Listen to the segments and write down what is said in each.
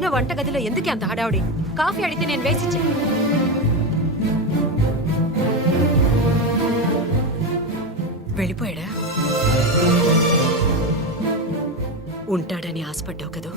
పొద్దున వంటగదిలో ఎందుకే అంత హడావుడి? కాఫీ అడిగితే నేను వేసిచ్చా. వెళ్ళిపోయాడా? ఉంటాడని ఆశపడ్డావు కదూ.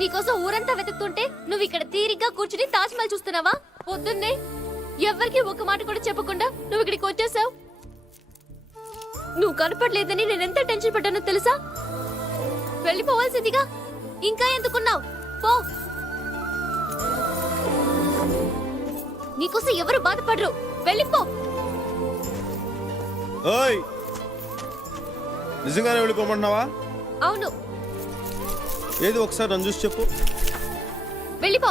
నీకోసం ఊరంతా వెతుకుతుంటే నువ్వు ఇక్కడ తీరిగ్గా కూర్చుని తాజ్ మహల్ చూస్తున్నావా? పొద్దున్నే ఎవరికి ఒక మాట కూడా చెప్పకుండా నువ్వు ఇక్కడికి వచ్చేసావు. నువ్వు కనపడలేదని నేను ఎంత టెన్షన్ పడ్డానో తెలుసా? వెళ్ళిపోవాల్సిందిగా ఇంకా ఎందుకున్నావు? పో. నీకోసం ఎవరు బాధపడరు, వెళ్ళిపో. నిజంగానే వెళ్ళిపోమన్నావా? అవును. ఏది ఒకసారి నన్ను చూసి చెప్పు. వెళ్ళిపో.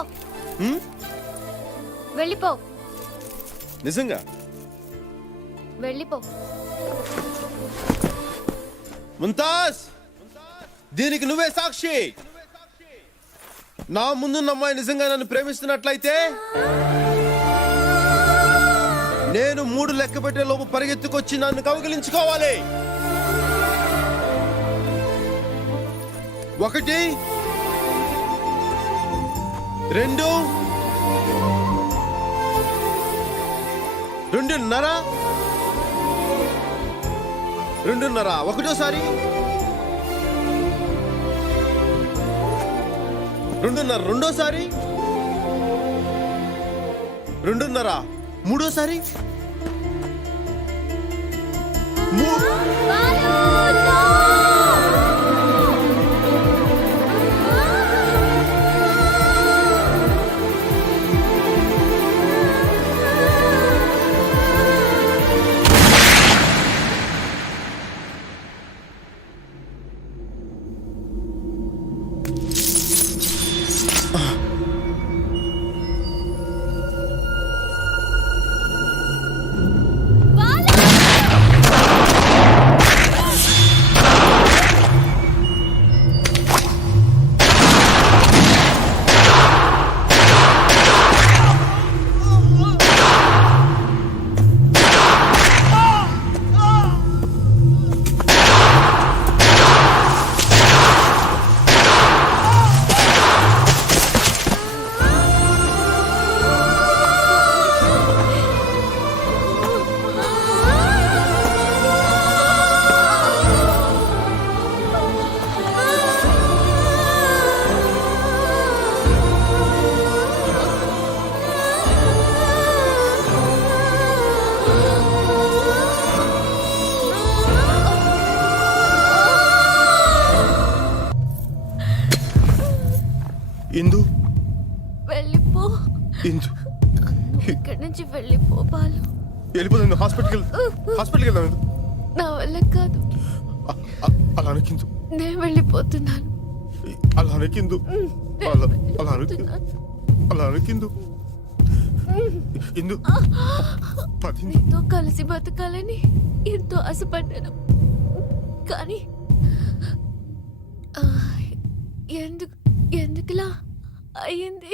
వెళ్ళిపో. నిజంగా వెళ్ళిపో. ముంతాజ్, దీనికి నువ్వే సాక్షి. నా ముందున్న అమ్మాయి నిజంగా నన్ను ప్రేమిస్తున్నట్లయితే నేను 3 లెక్క పెట్టే లోపు పరిగెత్తుకొచ్చి నన్ను కౌగిలించుకోవాలి. 1 2 2.5 2.5 ఒకటోసారి 2.5 రెండోసారి 2.5 మూడోసారి ఇందు. వెళ్ళిపో. ఇందు, ఇక్కడి నుంచి వెళ్ళిపో బాలు. వెళ్ళిపోతుంది. హాస్పిటల్కి వెళ్దాం. నా వల్ల కాదు. అలా అనకిందు. నేను వెళ్ళిపోతున్నాను. అలా అనకిందు. అలా అనకిందు. ఇందు, నీతో కలిసి బతకాలని ఎంతో ఆశపడ్డాను. కానీ ఎందుకులా అయ్యింది?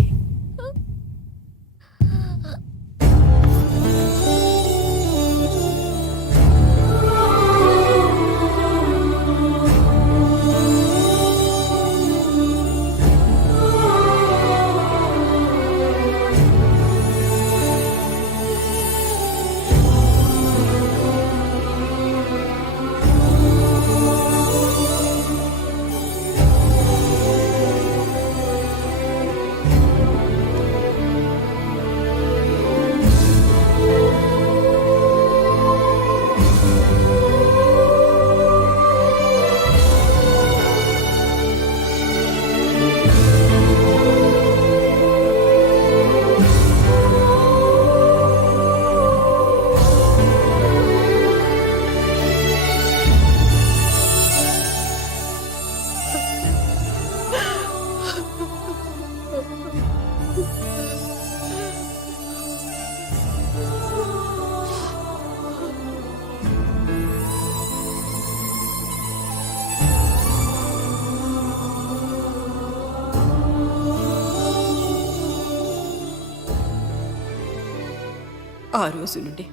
ఆ రోజు నుండి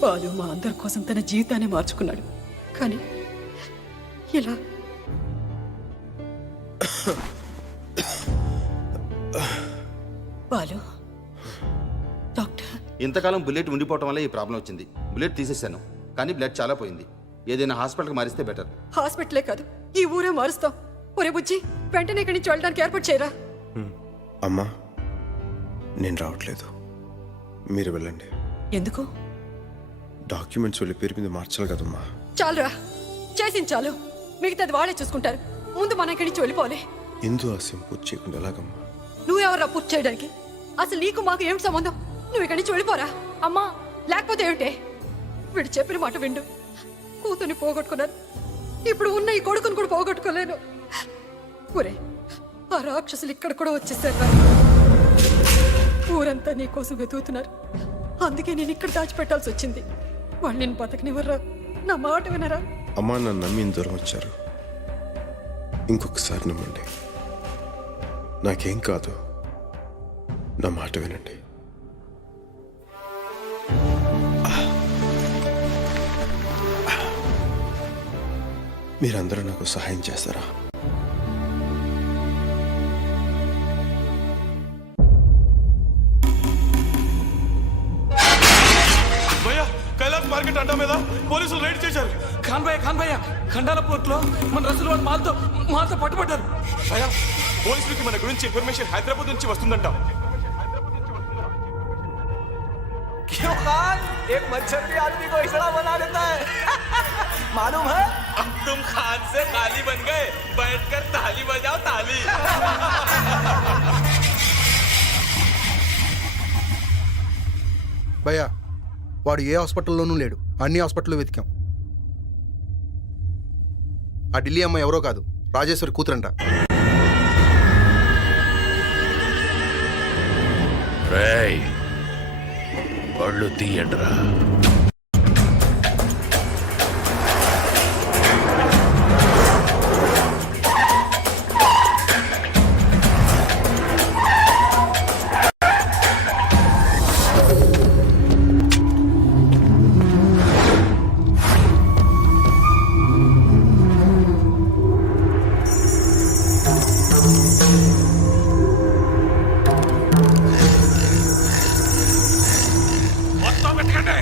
బాలు మా అందరి కోసం తన జీవితాన్ని మార్చుకున్నాడు. కానీ ఇలా బాలు డాక్టర్ ఇంతకాలం బుల్లెట్ ఉండిపోవటం వల్ల ఈ ప్రాబ్లం వచ్చింది. బుల్లెట్ తీసేశాను, కానీ బ్లడ్ చాలా పోయింది. ఏదైనా హాస్పిటల్కి మారిస్తే బెటర్. హాస్పిటలే కాదు ఈ ఊరే మారుస్తాం. ఒరే బుజ్జి, వెంటనే ఇక్కడి నుంచి వెళ్ళడానికి ఏర్పాటు చేయరా. అమ్మా నేను రావట్లేదు, మీరు వెళ్ళండి. ఎందుకు? డాక్యుమెంట్స్ వెళ్ళి పేరు మీద మార్చాలి కదమ్మా. చాలురా, చేసింది చాలు. మిగతాది వాళ్ళే చూసుకుంటారు. ముందు మనం ఇక్కడి నుంచి వెళ్ళిపోవాలి. ఇందు ఆశయం పూర్తి చేయకుండా ఎలాగమ్మా? నువ్వెవరా పూర్తి చేయడానికి? అసలు నీకు మాకు ఏమిటి సంబంధం? నువ్వు ఇక్కడి నుంచి వెళ్ళిపోరా. అమ్మా లేకపోతే ఏమిటే? వీడు చెప్పిన మాట విండు. కూతుర్ని పోగొట్టుకున్నాను, ఇప్పుడు ఉన్న ఈ కొడుకుని కూడా పోగొట్టుకోలేను. ఒరే, ఆ రాక్షసులు ఇక్కడ కూడా వచ్చేసారు. ఊరంతా నీ కోసం వెతుకుతున్నారు. అందుకే నేను ఇక్కడ దాచిపెట్టాల్సి వచ్చింది. వాళ్ళు నేను బతకనివ్వరా. నా మాట వినరా? అమ్మా నన్ను నమ్మి ఇంత దూరం వచ్చారు, ఇంకొకసారి నమ్మండి. నాకేం కాదు, నా మాట వినండి. మీరందరూ నాకు సహాయం చేస్తారా? భయ్యా, కైలాస్ మార్కెట్ అడ్డా మీద పోలీసులు రైడ్ చేశారు. ఖాన్ భయ్య ఖండాల పోర్ట్ లో మన రసూలు వాడు మాతో పట్టుబడ్డారు. భయ్యా, పోలీసులకి మన గురించి ఇన్ఫర్మేషన్ హైదరాబాద్ నుంచి వస్తుందంట. क्यों खान? एक मच्छर भी आदमी को इसड़ा बना देता है। मालूम है? अब तुम खान से खाली बन गए, बैठकर ताली बजाओ ताली. భయ్యా, వాడు ఏ హాస్పిటల్లోనూ లేడు. అన్ని హాస్పిటల్లో వెతికాం. ఆ ఢిల్లీ అమ్మాయి ఎవరో కాదు, రాజేశ్వరి కూతురంట. రేయ్, ఒళ్ళు తీయండిరా. మొత్తం వెతకండి.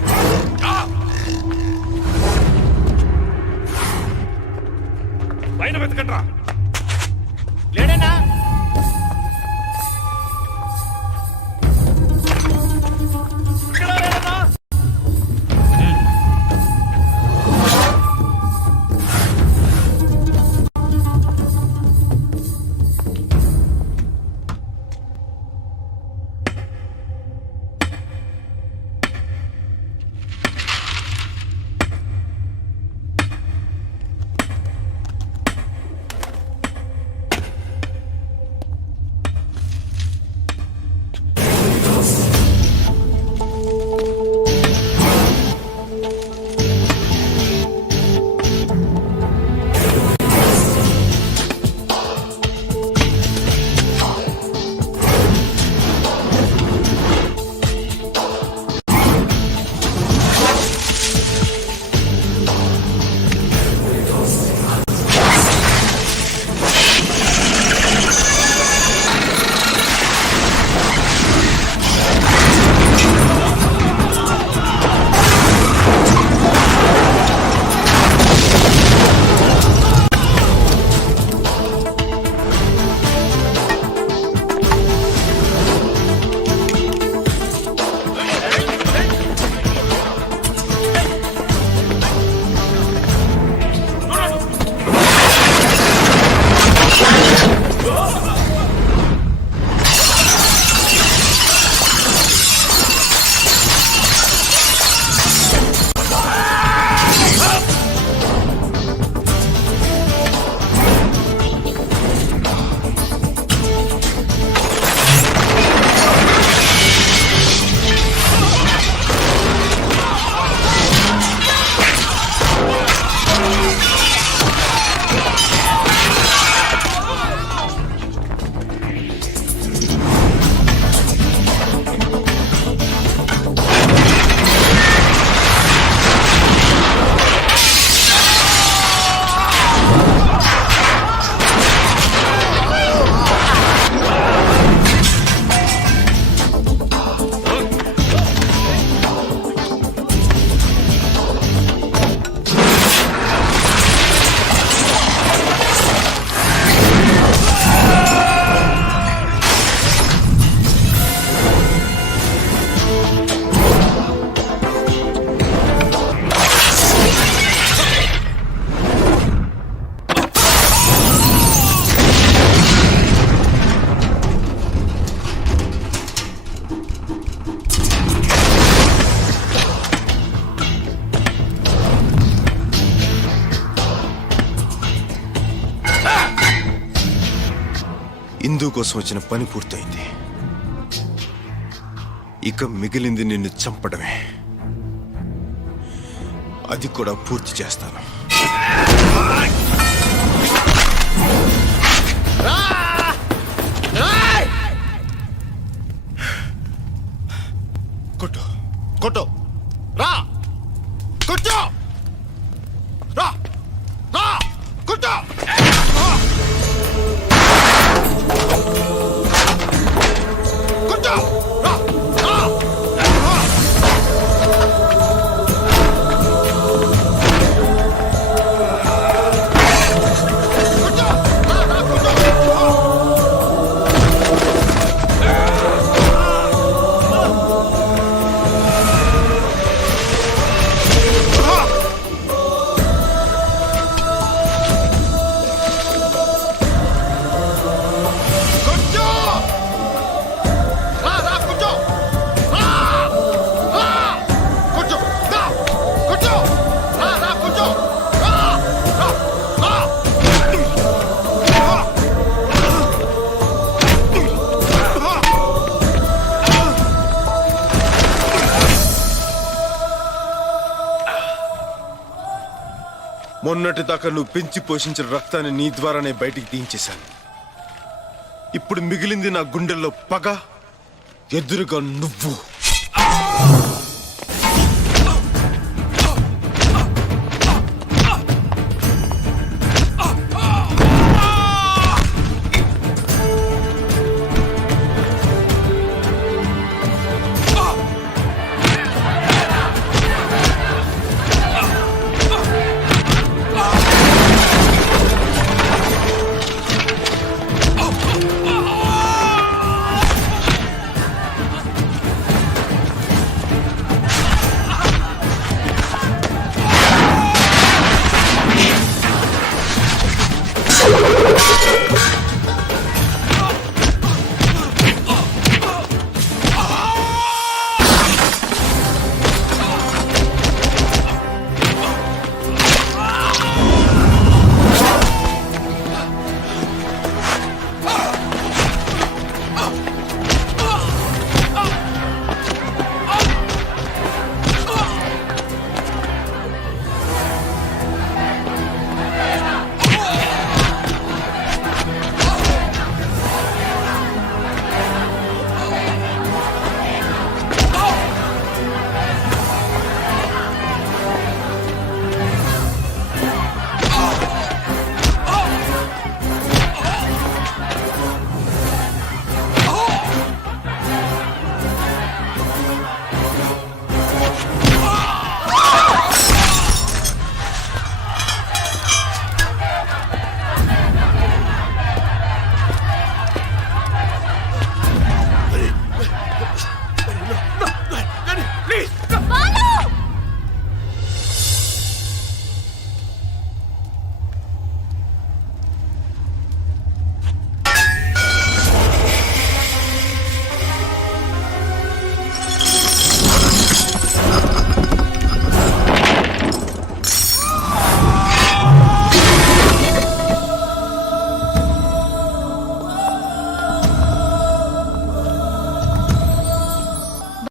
కోసం వచ్చిన పని పూర్తయింది. ఇక మిగిలింది నిన్ను చంపడమే. అది కూడా పూర్తి చేస్తాను. కొట్టు కొట్టు రా కొట్టు రా రా కొట్టు కొట్టు రా రా మొన్నటి దాకా నువ్వు పెంచి పోషించిన రక్తాన్ని నీ ద్వారానే బయటికి తీయించేశాను. ఇప్పుడు మిగిలింది నా గుండెల్లో పగ, ఎదురుగా నువ్వు.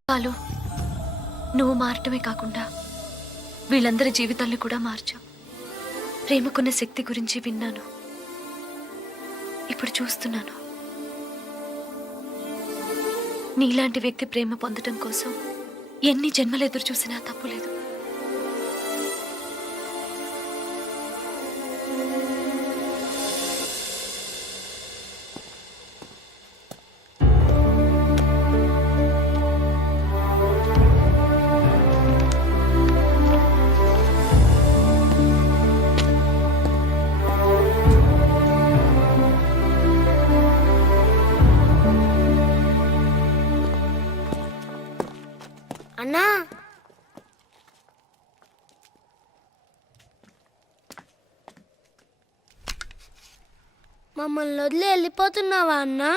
బాలు, నువ్వు మారటమే కాకుండా వీళ్ళందరి జీవితాన్ని కూడా మార్చావు. ప్రేమకున్న శక్తి గురించి విన్నాను, ఇప్పుడు చూస్తున్నాను. నీలాంటి వ్యక్తి ప్రేమ పొందడం కోసం ఎన్ని జన్మలు ఎదురు చూసినా తప్పులేదు. అన్నా, మమ్మల్ని వదిలి వెళ్ళిపోతున్నావా అన్నా?